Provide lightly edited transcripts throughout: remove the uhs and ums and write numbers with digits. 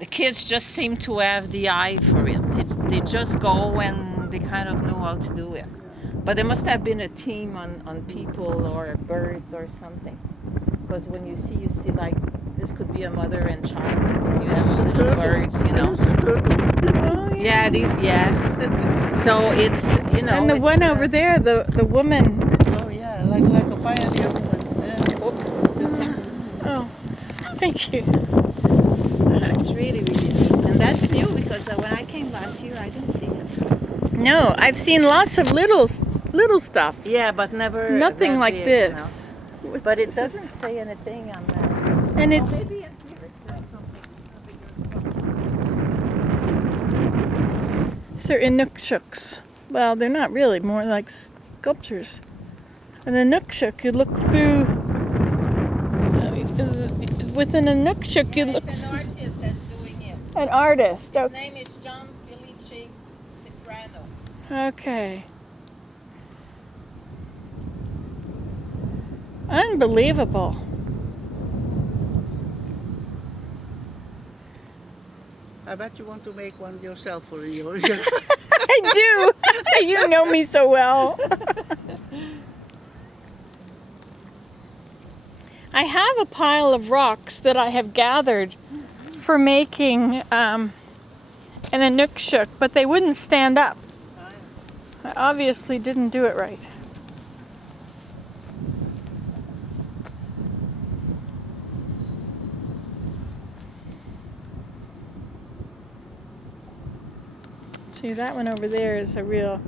the kids just seem to have the eye for it. They just go and they kind of know how to do it. But there must have been a team on people or birds or something. Because when you see like, this could be a mother and child, and you have little birds, you know. Oh, Yeah, So it's, you know. And the one over there, the woman. Oh yeah, like a pioneer woman. Oh, thank you. It's really, really neat. And that's new because when I came last year, I didn't see it. No, I've seen lots of little stuff. Yeah, but never Nothing that like big, this. You know? But it doesn't say anything on that. And Oh, it's maybe in here it says something. they're inukshuks. Well, they're not really, more like sculptures. An inukshuk, you look through. With an inukshuk, you look. It's an artist that's doing it. An artist. His name is John Ceprano. Okay. Unbelievable. I bet you want to make one yourself for your. I do. You know me so well. I have a pile of rocks that I have gathered for making an inukshuk, but they wouldn't stand up. I obviously didn't do it right. See, that one over there is the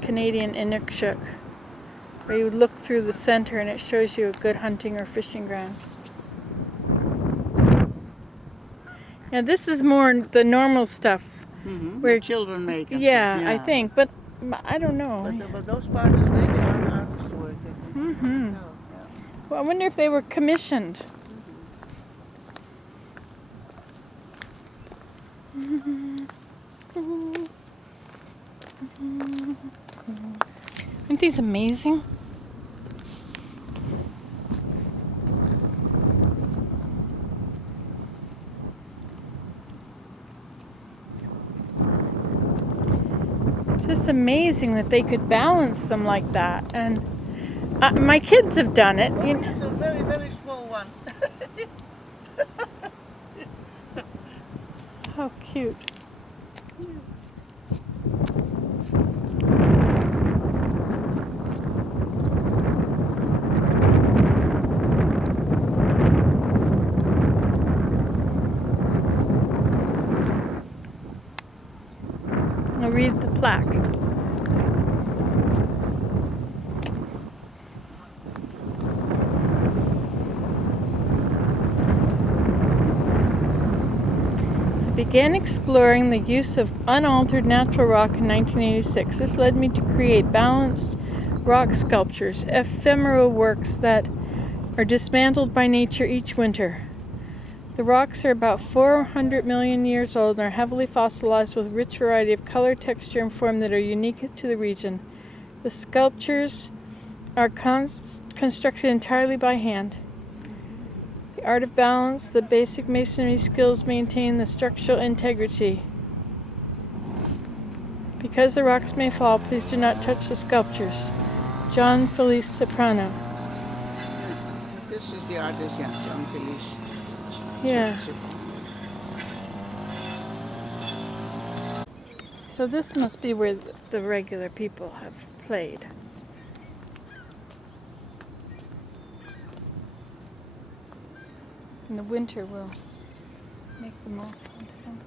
Canadian inukshuk, where you look through the center and it shows you a good hunting or fishing ground. Now this is more the normal stuff. Where children make it. Yeah, I think, but I don't know. But those parts really are artist work. Mm-hmm. Well, I wonder if they were commissioned. Aren't these amazing? It's just amazing that they could balance them like that. And my kids have done it. Oh, it's a very, very small one. How cute. I'll read the plaque. Began exploring the use of unaltered natural rock in 1986. This led me to create balanced rock sculptures, ephemeral works that are dismantled by nature each winter. The rocks are about 400 million years old and are heavily fossilized with a rich variety of color, texture, and form that are unique to the region. The sculptures are constructed entirely by hand. The art of balance, the basic masonry skills maintain the structural integrity. Because the rocks may fall, please do not touch the sculptures. John Felice Ceprano. This is the artist, yeah, John Felice. Yeah. So this must be where the regular people have played. In the winter we'll make them all fun.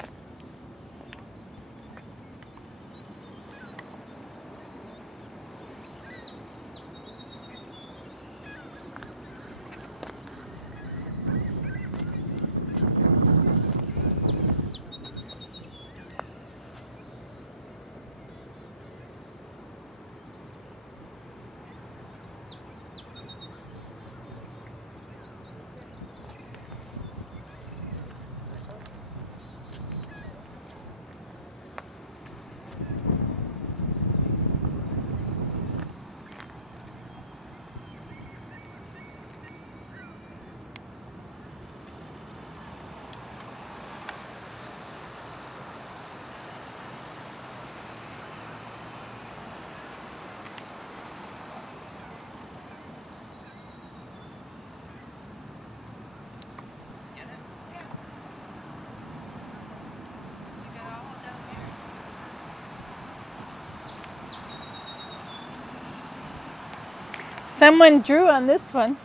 Someone drew on this one.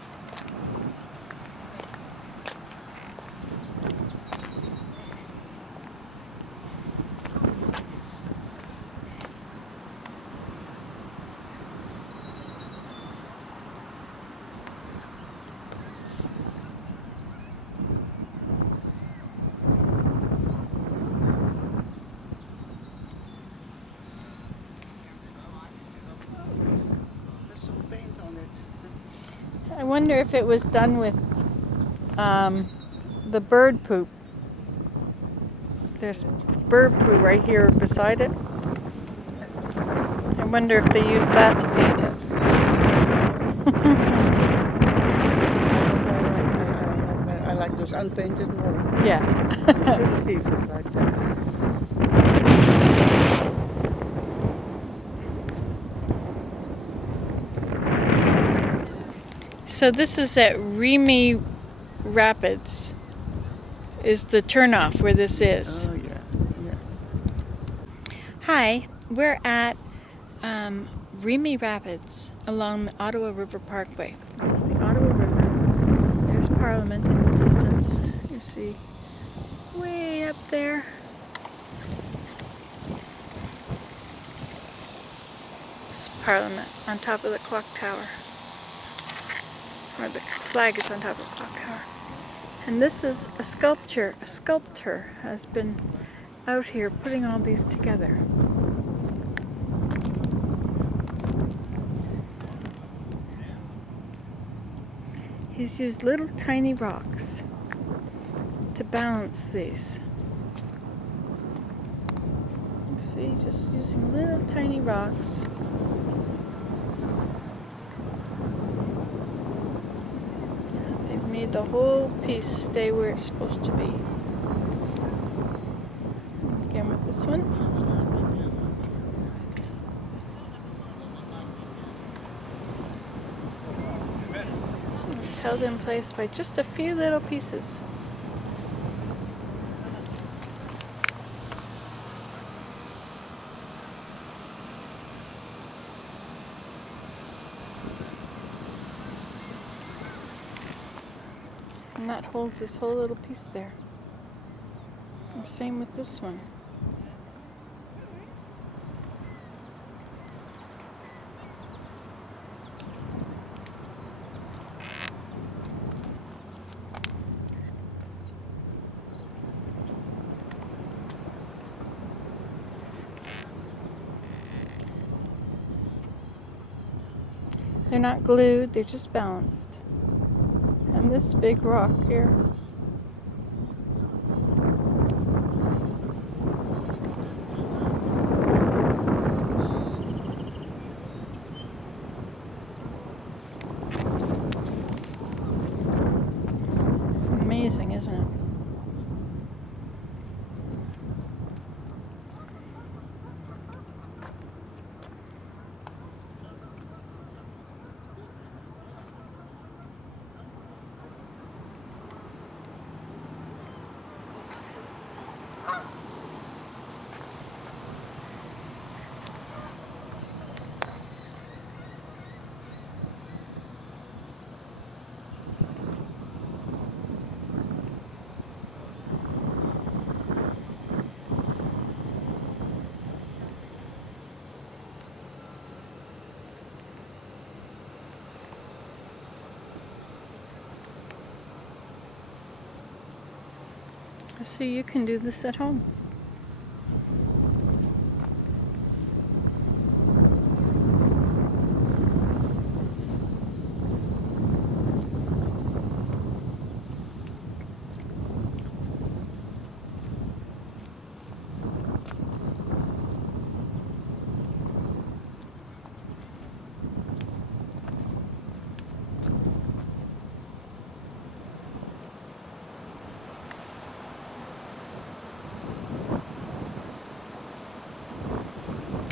There's some paint on it. I wonder if it was done with the bird poop. There's bird poo right here beside it. I wonder if they used that to paint it. I like those unpainted more. Yeah. You should leave it like that. So this is at Remy Rapids, is the turnoff where this is. Oh yeah, yeah. Hi, we're at Remy Rapids along the Ottawa River Parkway. This is the Ottawa River. There's Parliament in the distance. You see way up there. It's Parliament on top of the clock tower. Or the flag is on top of the clock tower. And this is a sculpture. A sculptor has been out here putting all these together. He's used little tiny rocks to balance these. You see, just using little tiny rocks. They've made the whole piece stay where it's supposed to be. Again with this one. It's held in place by just a few little pieces. And that holds this whole little piece there. And same with this one. They're not glued, they're just balanced. And this big rock here. Amazing, isn't it? So you can do this at home.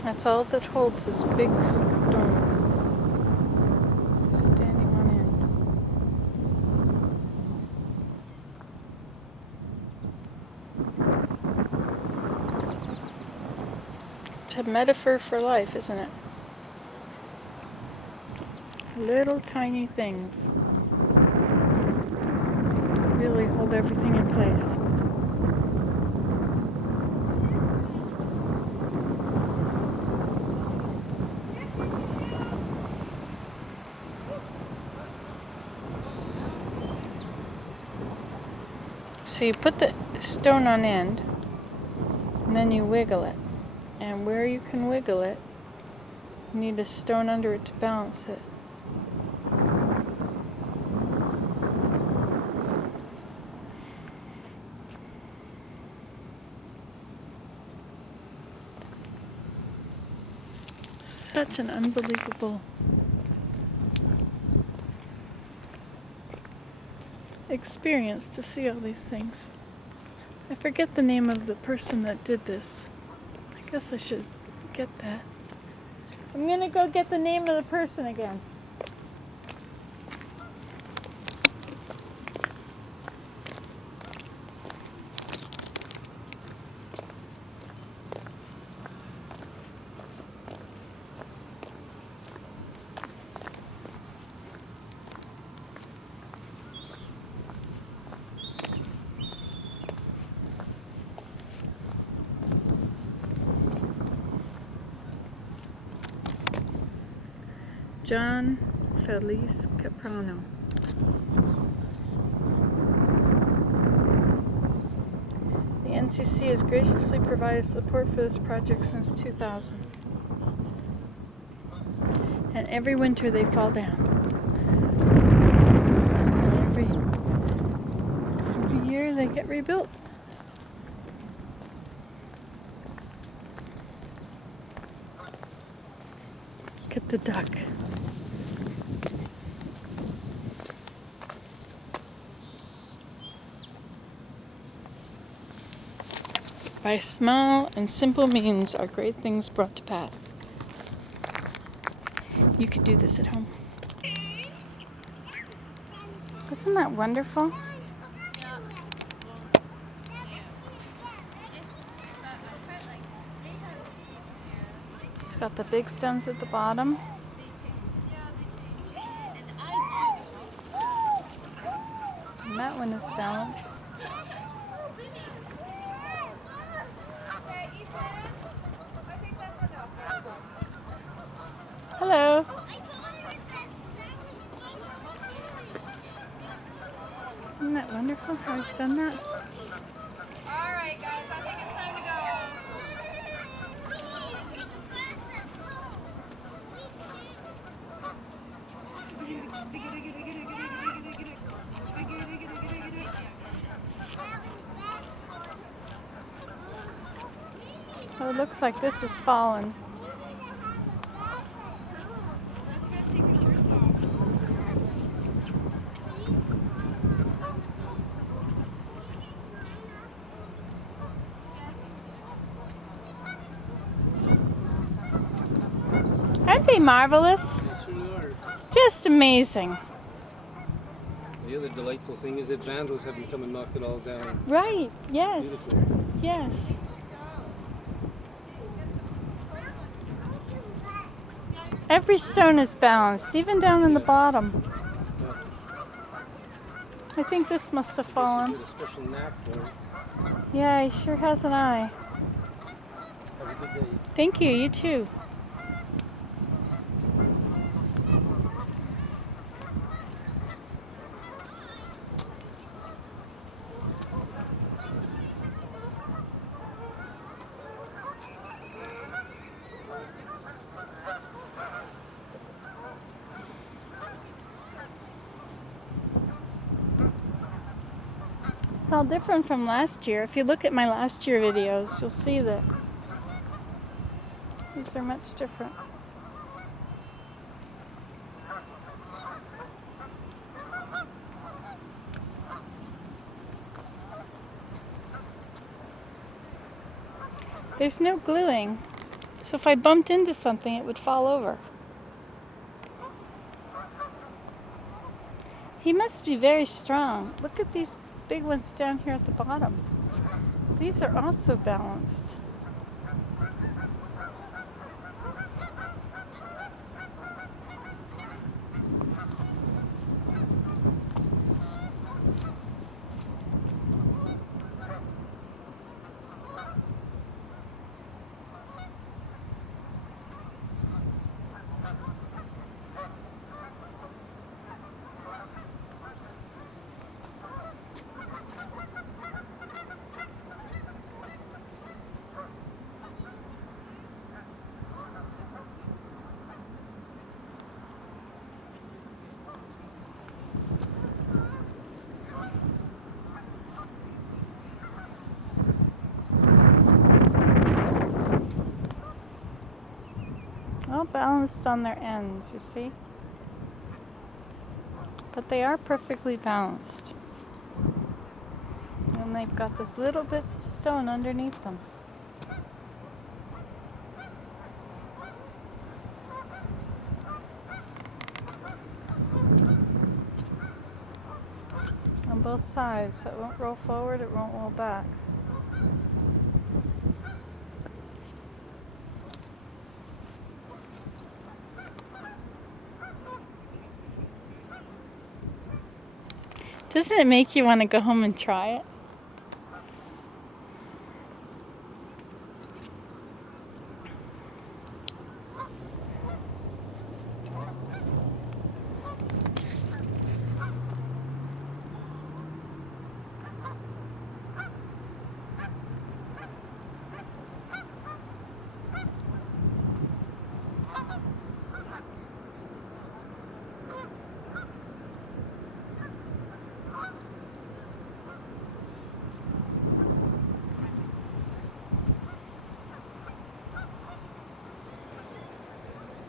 That's all that holds this big stone standing on end. It's a metaphor for life, isn't it? Little tiny things really hold everything in place. So you put the stone on end, and then you wiggle it. And where you can wiggle it, you need a stone under it to balance it. Such an unbelievable experience to see all these things. I forget the name of the person that did this. I guess I should get that. I'm gonna go get the name of the person again. John Felice Ceprano. The NCC has graciously provided support for this project since 2000. And every winter they fall down. And every year they get rebuilt. Look at the duck. By small and simple means are great things brought to pass. You could do this at home. Isn't that wonderful? It's got the big stones at the bottom. And that one is balanced. Hello. Isn't that wonderful how he's done that? Alright guys, I think it's time to go. Oh, it looks like this is fallen. Aren't they marvelous? Yes, really are. Just amazing. The other delightful thing is that vandals haven't come and knocked it all down. Right, yes, Beautiful. yes. Every stone is balanced, even down in the bottom. I think this must have fallen. Got a special knack for it. Yeah, he sure has an eye. Have a good day. Thank you, you too. It's all different from last year. If you look at my last year videos, you'll see that these are much different. There's no gluing, so if I bumped into something, it would fall over. He must be very strong. Look at these big ones down here at the bottom. These are also balanced. all balanced on their ends, you see? But they are perfectly balanced. And they've got this little bits of stone underneath them. On both sides, so it won't roll forward, it won't roll back. Doesn't it make you want to go home and try it?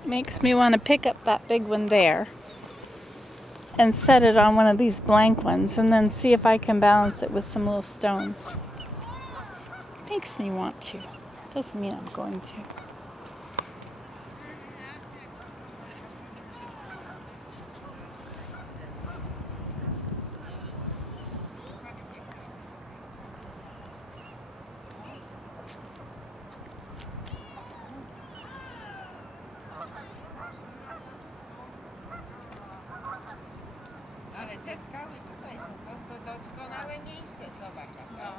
Makes me want to pick up that big one there and set it on one of these blank ones and then see if I can balance it with some little stones. Makes me want to. Doesn't mean I'm going to. Ale te skały tutaj są, to doskonałe miejsce, zobacz jaka.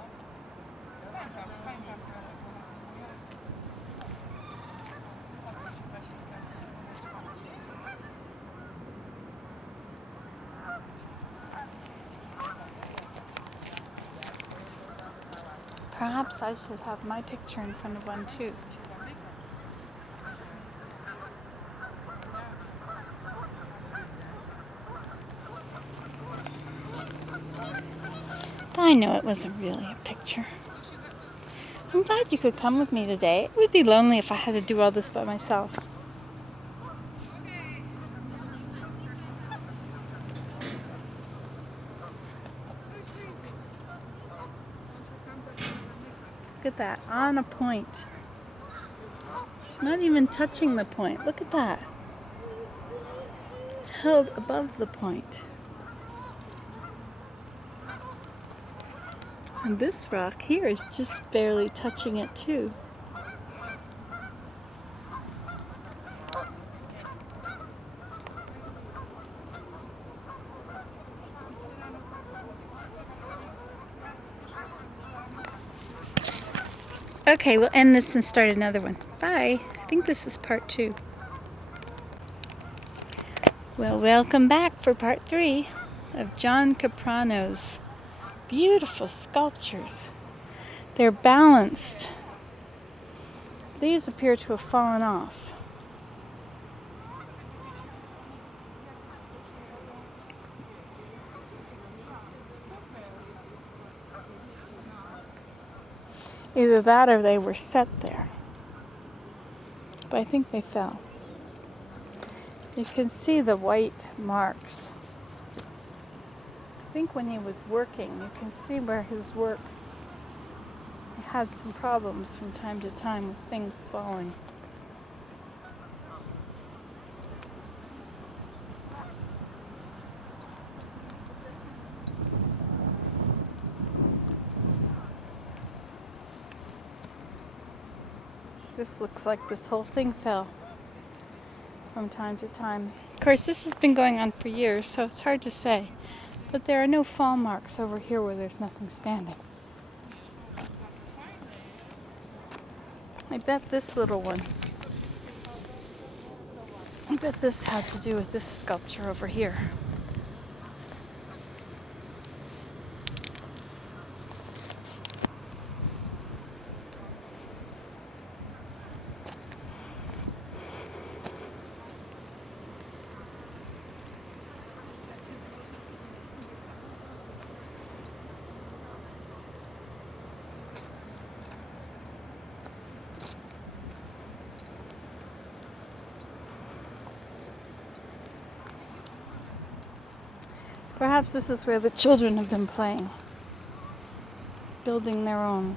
Perhaps I should have my picture in front of one too. I know it wasn't really a picture. I'm glad you could come with me today. It would be lonely if I had to do all this by myself. Look at that, on a point. It's not even touching the point. Look at that. It's held above the point. And this rock here is just barely touching it too. Okay, we'll end this and start another one. Bye. I think this is part 2. Well, welcome back for part 3 of John Ceprano's beautiful sculptures. They're balanced. These appear to have fallen off. Either that or they were set there. But I think they fell. You can see the white marks. I think when he was working, you can see where his work had some problems from time to time with things falling. This looks like this whole thing fell from time to time. Of course, this has been going on for years, so it's hard to say. But there are no fall marks over here where there's nothing standing. I bet this little one, I bet this had to do with this sculpture over here. Perhaps this is where the children have been playing, building their own.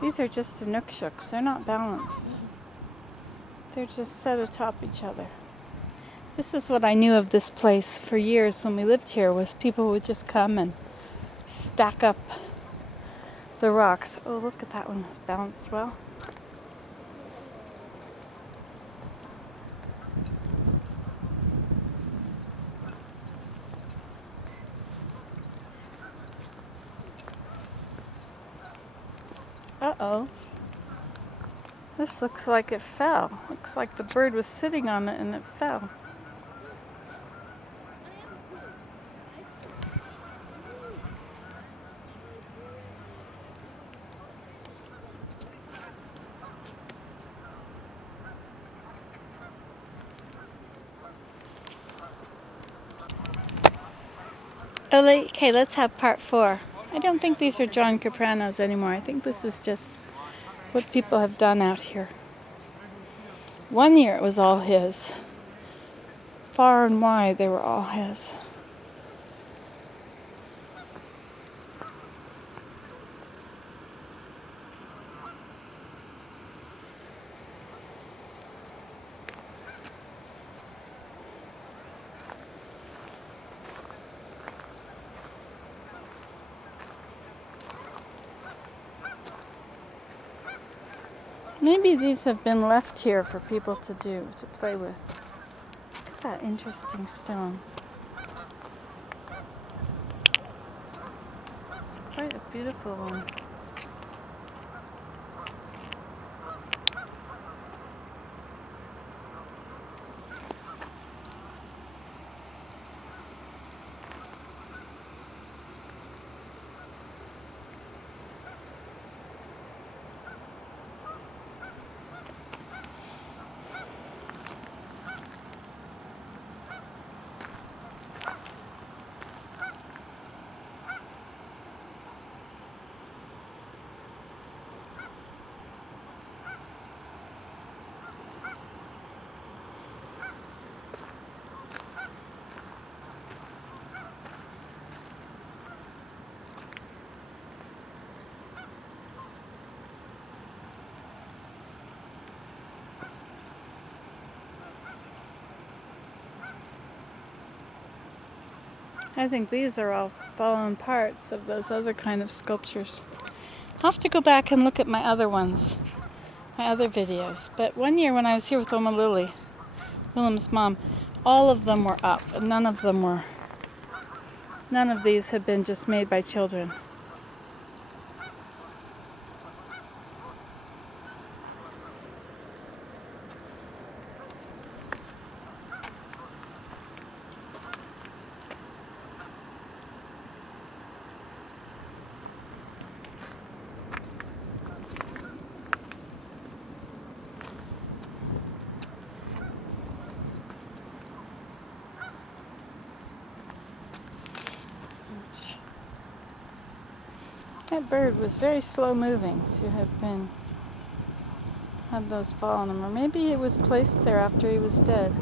These are just Inuksuks. They're not balanced. They're just set atop each other. This is what I knew of this place for years when we lived here, was people would just come and stack up the rocks. Oh, look at that one. It's balanced well. Uh-oh. This looks like it fell. Looks like the bird was sitting on it and it fell. Okay, let's have part 4. I don't think these are John Ceprano's anymore. I think this is just what people have done out here. One year it was all his. Far and wide they were all his. Maybe these have been left here for people to play with. Look at that interesting stone. It's quite a beautiful one. I think these are all fallen parts of those other kind of sculptures. I'll have to go back and look at my other ones, my other videos. But one year when I was here with Oma Lily, Willem's mom, all of them were up, and none of these had been just made by children. That bird was very slow moving to have had those fall on him, or maybe it was placed there after he was dead.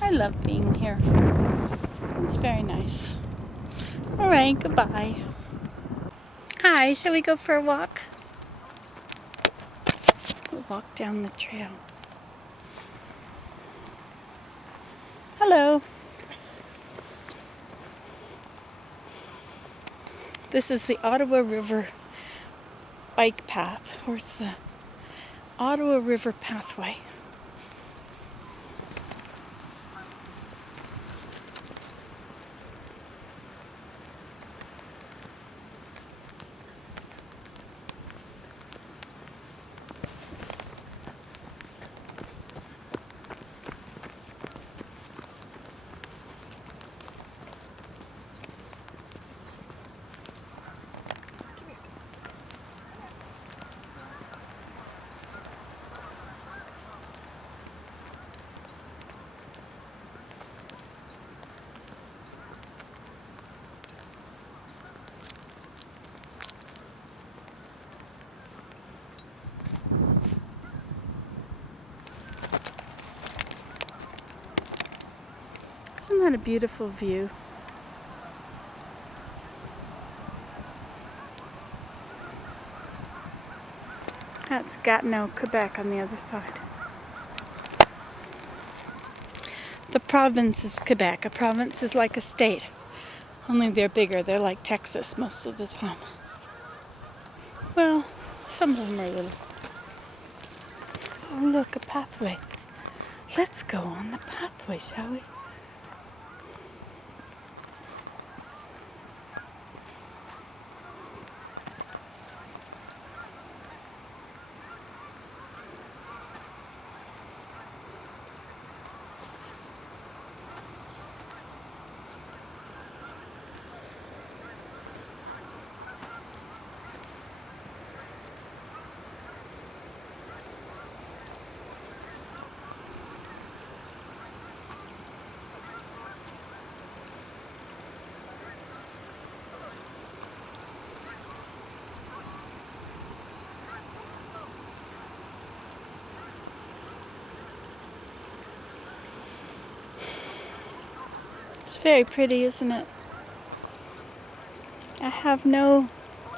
I love being here. It's very nice. All right, goodbye. Hi, shall we go for a walk? We'll walk down the trail. Hello. This is the Ottawa River bike path. Where's the Ottawa River pathway? that a beautiful view? That's Gatineau, Quebec on the other side. The province is Quebec. A province is like a state. Only they're bigger. They're like Texas most of the time. Well, some of them are little. Oh, look, a pathway. Let's go on the pathway, shall we? It's very pretty, isn't it? I have no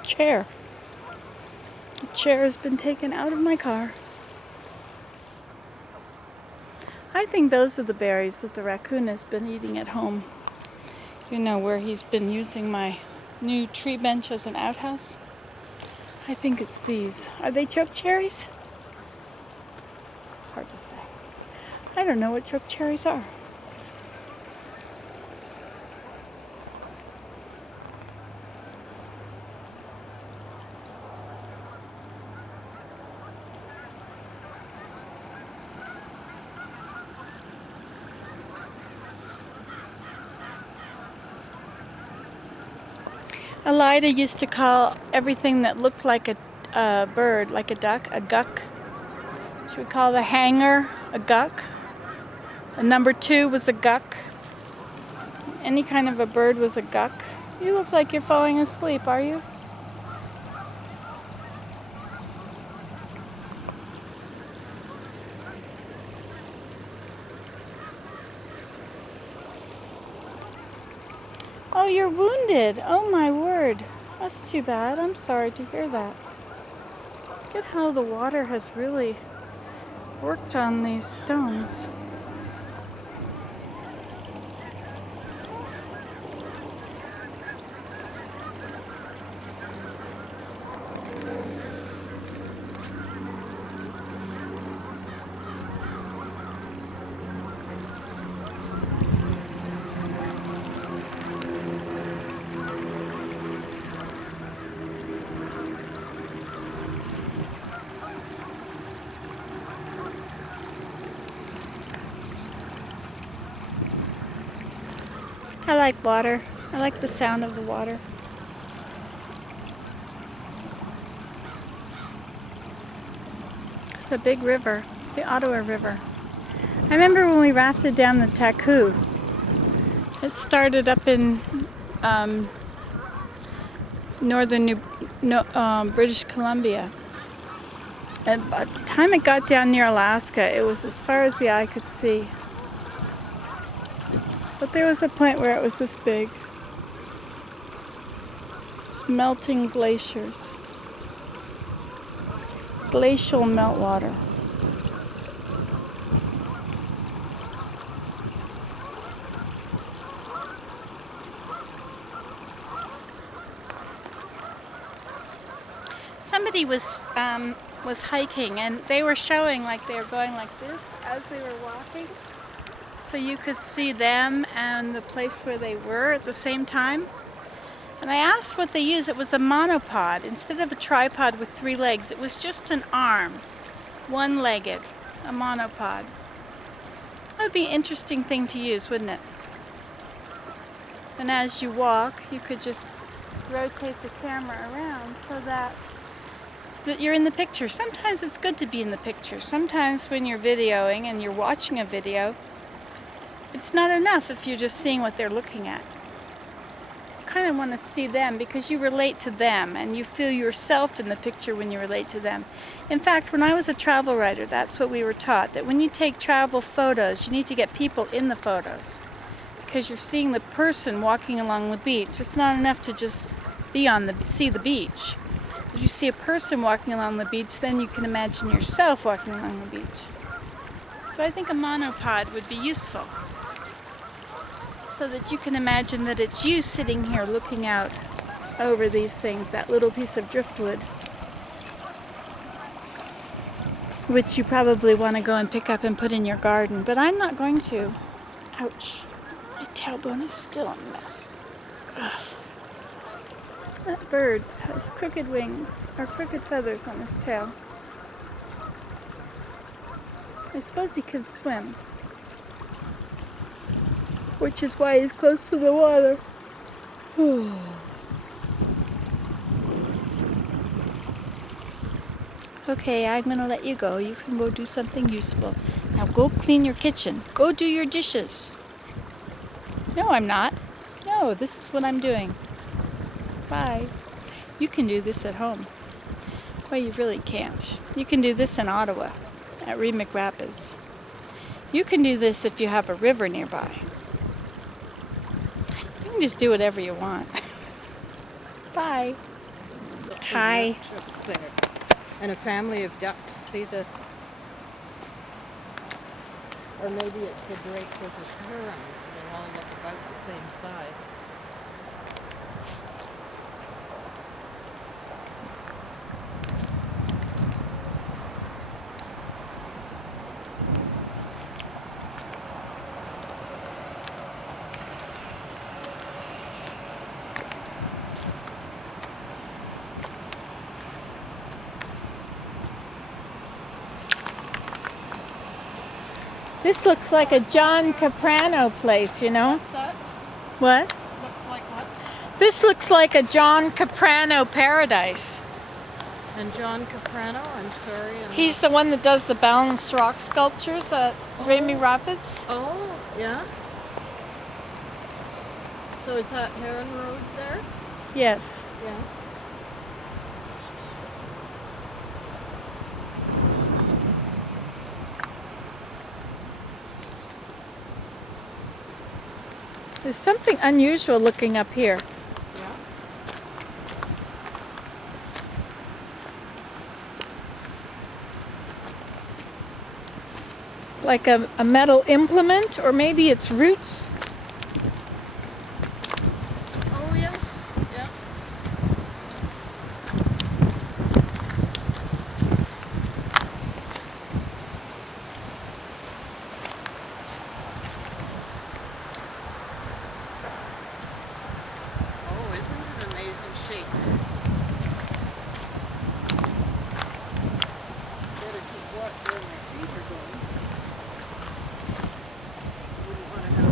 chair. The chair has been taken out of my car. I think those are the berries that the raccoon has been eating at home. You know, where he's been using my new tree bench as an outhouse. I think it's these. Are they choke cherries? Hard to say. I don't know what choke cherries are. Elida used to call everything that looked like a bird, like a duck, a guck. She would call the hanger a guck. A number 2 was a guck. Any kind of a bird was a guck. You look like you're falling asleep, are you? Oh, you're wounded. Oh my word. That's too bad. I'm sorry to hear that. Look at how the water has really worked on these stones. I like water. I like the sound of the water. It's a big river, the Ottawa River. I remember when we rafted down the Taku. It started up in northern British Columbia. And by the time it got down near Alaska, it was as far as the eye could see. But there was a point where it was this big. Melting glaciers. Glacial meltwater. Somebody was hiking, and they were showing like they were going like this as they were walking. So you could see them and the place where they were at the same time. And I asked what they used. It was a monopod. Instead of a tripod with 3 legs, it was just an arm, one-legged, a monopod. That would be an interesting thing to use, wouldn't it? And as you walk, you could just rotate the camera around so that you're in the picture. Sometimes it's good to be in the picture. Sometimes when you're videoing and you're watching a video, it's not enough if you're just seeing what they're looking at. You kind of want to see them because you relate to them and you feel yourself in the picture when you relate to them. In fact, when I was a travel writer, that's what we were taught, that when you take travel photos, you need to get people in the photos because you're seeing the person walking along the beach. It's not enough to just see the beach. If you see a person walking along the beach, then you can imagine yourself walking along the beach. So I think a monopod would be useful, so that you can imagine that it's you sitting here looking out over these things, that little piece of driftwood, which you probably want to go and pick up and put in your garden, but I'm not going to. Ouch. My tailbone is still a mess. Ugh. That bird has crooked wings, or crooked feathers on his tail. I suppose he can swim, which is why he's close to the water. Okay, I'm gonna let you go. You can go do something useful. Now go clean your kitchen. Go do your dishes. No, I'm not. No, this is what I'm doing. Bye. You can do this at home. Well, you really can't. You can do this in Ottawa, at Remick Rapids. You can do this if you have a river nearby. You can just do whatever you want. Bye. Hi. Ducks there. And a family of ducks. See the... Or maybe it's a drake with his heron. They all look about the same size. This looks like a John Ceprano place, you know? What's that? What? Looks like what? This looks like a John Ceprano paradise. And John Ceprano, I'm sorry. He's the one that does the balanced rock sculptures at Remick Rapids. Oh, yeah. So is that Heron Road there? Yes. Yeah. There's something unusual looking up here. Yeah. Like a metal implement, or maybe it's roots. Oh, yes. Yeah. Oh, isn't it an amazing shape? Better keep watch where my feet are going. Wouldn't want to have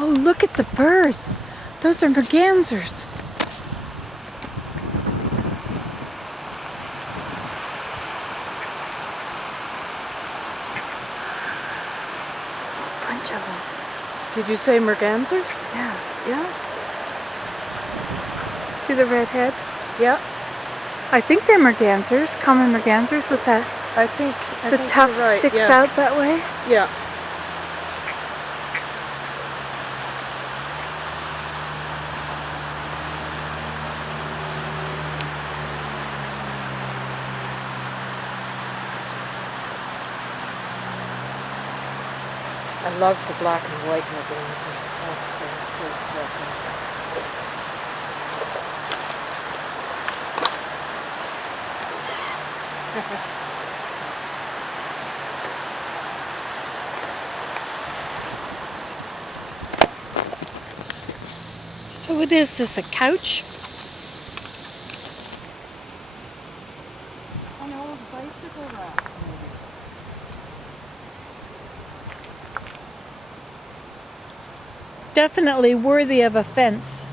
Oh, look at the birds. Those are mergansers. A bunch of them. Did you say mergansers? Yeah. Yeah. See the red head? Yeah. I think they're mergansers, common mergansers with that. I think The tuft you're right. sticks Yeah. out that way. Yeah. I love the black and white mergansers. Oh, they're so striking. So what is this, a couch? an old bicycle rack, maybe. Definitely worthy of a fence.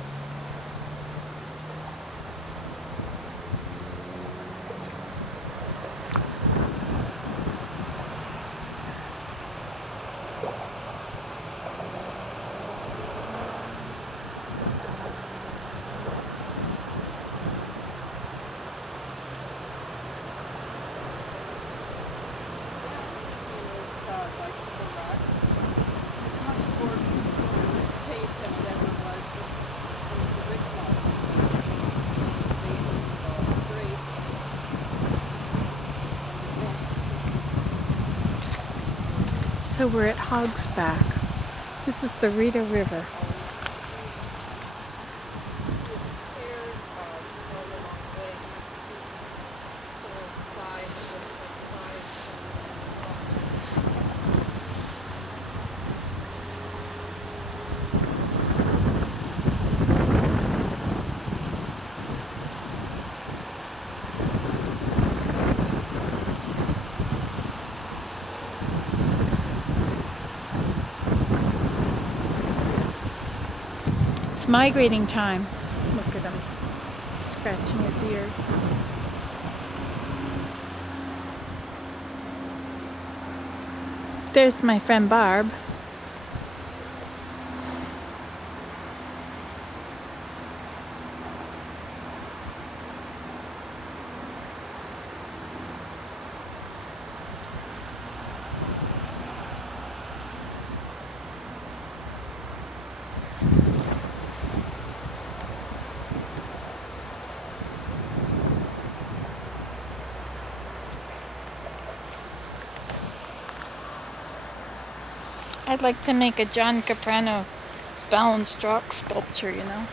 So we're at Hog's Back. This is the Rita River. It's migrating time. Look at him scratching his ears. There's my friend Barb. I'd like to make a John Ceprano balanced rock sculpture, you know.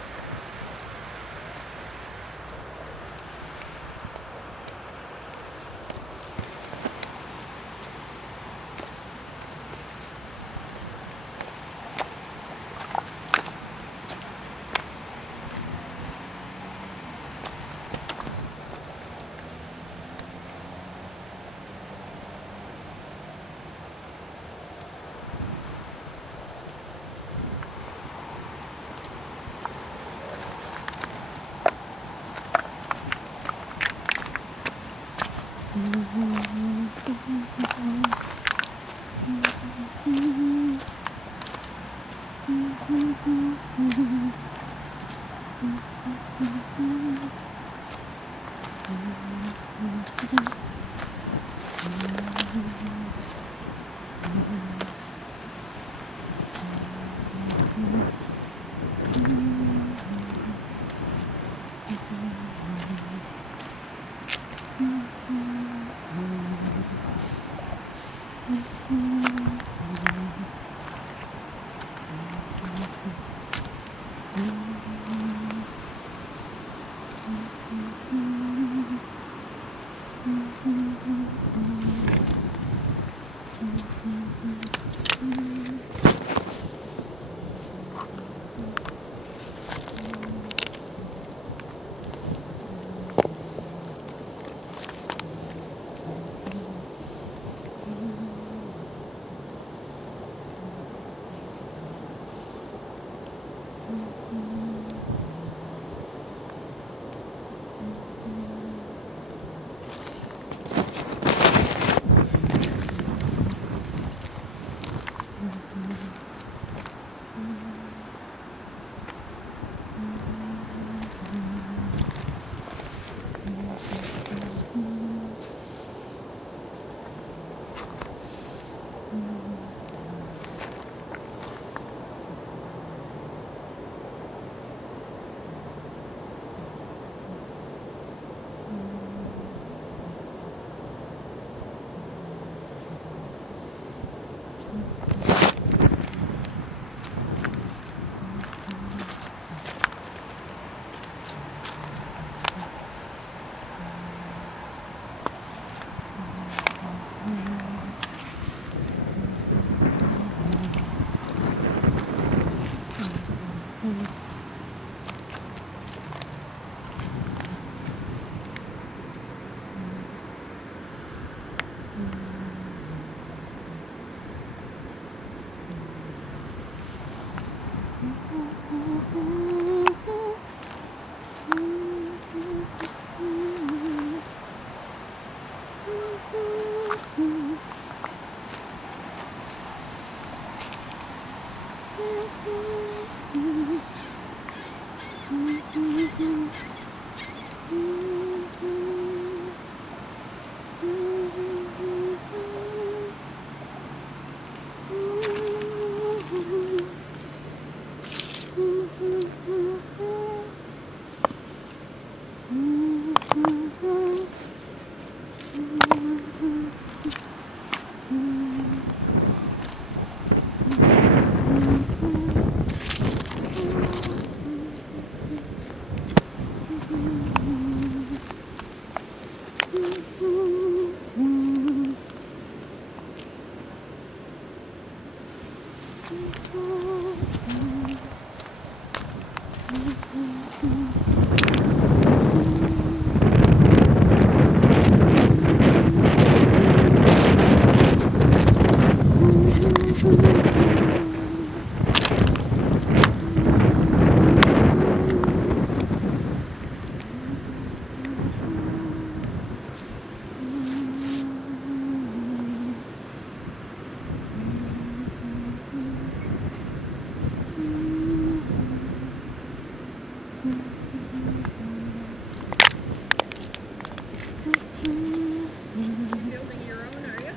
Building your own, are you?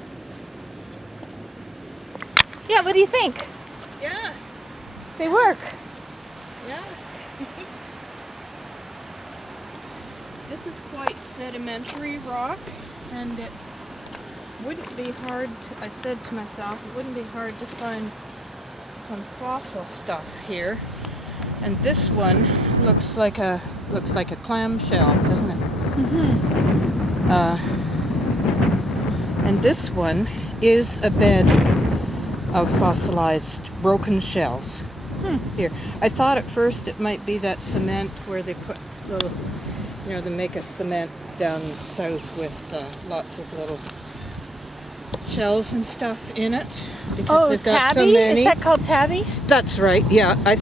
Yeah, what do you think? Yeah. They work. Yeah. This is quite sedimentary rock, and it wouldn't be hard I said to myself, it wouldn't be hard to find some fossil stuff here. And this one looks like a clamshell, doesn't it? And this one is a bed of fossilized broken shells. Here, I thought at first it might be that cement where they put little, they make a cement down south with lots of little shells and stuff in it. Because Oh, they've got so tabby? many. Is that called tabby? That's right. Yeah, I